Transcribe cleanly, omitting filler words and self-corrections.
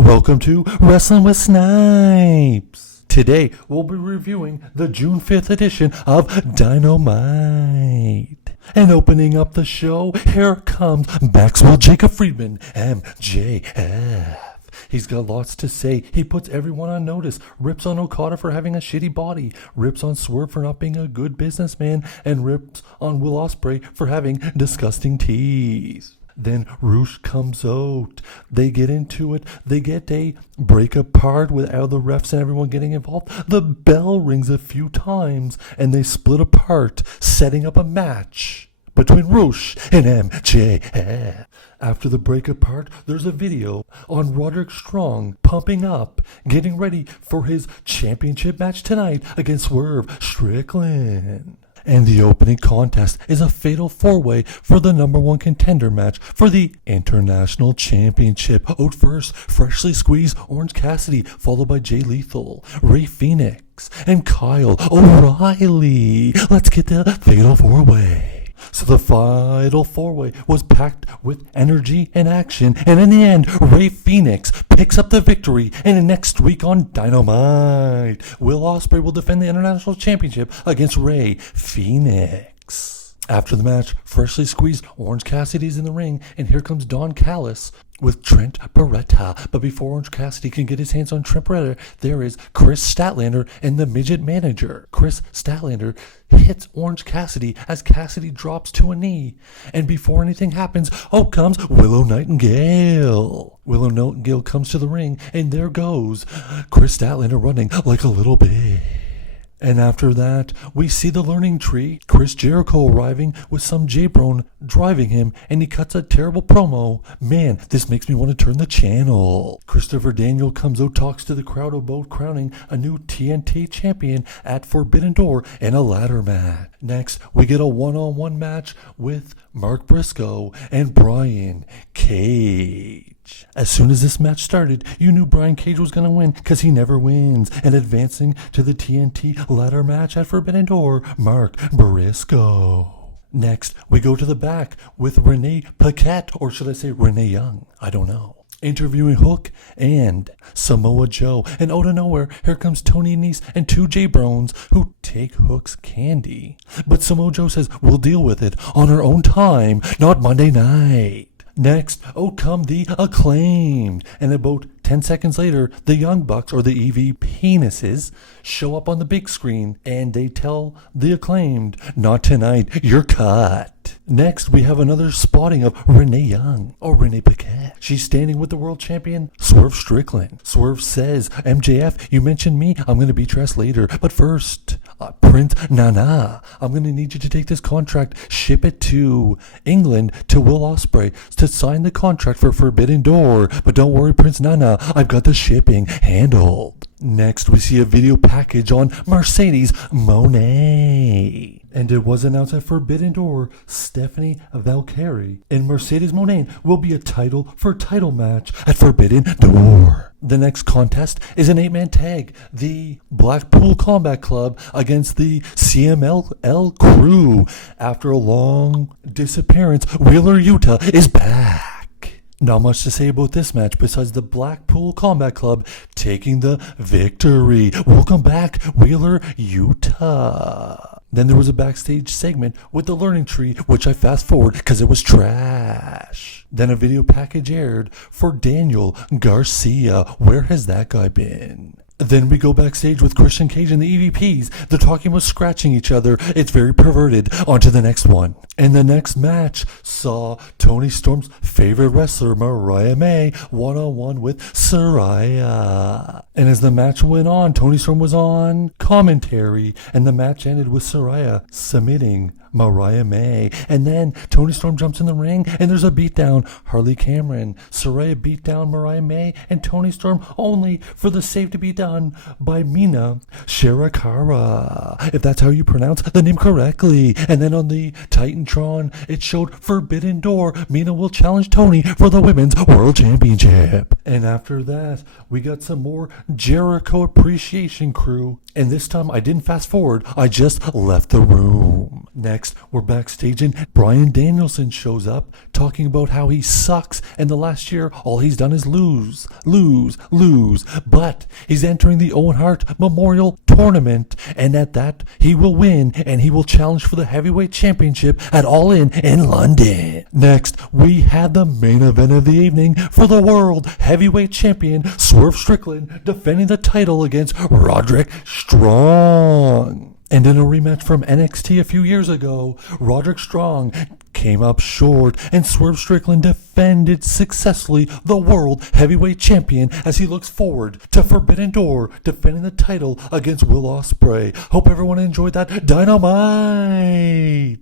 Welcome to Wrestling with Snipes. Today we'll be reviewing the June 5th edition of Dynamite. And opening up the show, here comes Maxwell Jacob Friedman, MJF. He's got lots to say. He puts everyone on notice, rips on Okada for having a shitty body, rips on Swerve for not being a good businessman, and rips on Will Ospreay for having disgusting teeth. Then Roosh comes out. They get into it. They get a break apart without the refs and everyone getting involved. The bell rings a few times and they split apart, setting up a match between Roosh and MJF. After the break apart, there's a video on Roderick Strong pumping up, getting ready for his championship match tonight against Swerve Strickland. And the opening contest is a fatal four-way for the number one contender match for the International Championship. Out first, freshly squeezed Orange Cassidy, followed by Jay Lethal, Ray Phoenix, and Kyle O'Reilly. Let's get the fatal four-way. So the fatal four-way was packed with energy and action, and in the end, Ray Phoenix picks up the victory. And next week on Dynamite, Will Ospreay will defend the International Championship against Ray Phoenix. After the match, freshly squeezed Orange Cassidy's in the ring, and here comes Don Callis with Trent Beretta. But before Orange Cassidy can get his hands on Trent Beretta, there is Chris Statlander and the midget manager. Chris Statlander hits Orange Cassidy as Cassidy drops to a knee. And before anything happens, out comes Willow Nightingale. Willow Nightingale comes to the ring, and there goes Chris Statlander running like a little bitch. And after that, we see the learning tree, Chris Jericho arriving with some J-Bron driving him, and he cuts a terrible promo. Man, this makes me want to turn the channel. Christopher Daniel comes out, talks to the crowd about crowning a new TNT champion at Forbidden Door in a ladder match. Next, we get a one-on-one match with Mark Briscoe and Brian Cage. As soon as this match started, you knew Brian Cage was going to win because he never wins. And advancing to the TNT ladder match at Forbidden Door, Mark Briscoe. Next, we go to the back with Renee Paquette, or should I say Renee Young? I don't know. Interviewing Hook and Samoa Joe. And out of nowhere, here comes Tony Nese and two J-Brons who take Hook's candy. But Samoa Joe says, we'll deal with it on our own time, not Monday night. Next, out come the Acclaimed, and about 10 seconds later, the Young Bucks, or the EV penises, show up on the big screen, and they tell the Acclaimed, not tonight, you're cut. Next, we have another spotting of Renee Young, or Renee Paquette. She's standing with the world champion, Swerve Strickland. Swerve says, MJF, you mentioned me, I'm going to beat your ass later, but first, Prince Nana, I'm going to need you to take this contract, ship it to England, to Will Ospreay, to sign the contract for Forbidden Door. But don't worry, Prince Nana, I've got the shipping handled. Next, we see a video package on Mercedes Moné. And it was announced at Forbidden Door, Stephanie Valkyrie and Mercedes Moné will be a title for title match at Forbidden Door. The next contest is an 8-man tag, the Blackpool Combat Club against the CMLL Crew. After a long disappearance, Wheeler Yuta is back. Not much to say about this match besides the Blackpool Combat Club taking the victory. Welcome back, Wheeler Yuta. Then there was a backstage segment with the learning tree, which I fast forward because it was trash. Then a video package aired for Daniel Garcia. Where has that guy been? Then we go backstage with Christian Cage and the EVPs. They're talking about scratching each other. It's very perverted. On to the next one. And the next match saw Tony Storm's favorite wrestler, Mariah May, one-on-one with Saraya. And as the match went on, Tony Storm was on commentary, and the match ended with Saraya submitting Mariah May. And then Tony Storm jumps in the ring, and there's a beatdown. Harley Cameron, Saraya beat down Mariah May, and Tony Storm only for the save to be done by Mina Shirakara, if that's how you pronounce the name correctly. And then on the Titantron, it showed Forbidden Door. Mina will challenge Tony for the Women's World Championship. And after that, we got some more Jericho Appreciation Crew. And this time I didn't fast forward, I just left the room. Next, Next, we're backstage and Bryan Danielson shows up talking about how he sucks and the last year all he's done is lose. But he's entering the Owen Hart Memorial Tournament, and at that he will win and he will challenge for the heavyweight championship at All In London. Next, we had the main event of the evening for the World Heavyweight Champion Swerve Strickland defending the title against Roderick Strong. And in a rematch from NXT a few years ago, Roderick Strong came up short and Swerve Strickland defended successfully the World Heavyweight Champion as he looks forward to Forbidden Door defending the title against Will Ospreay. Hope everyone enjoyed that Dynamite!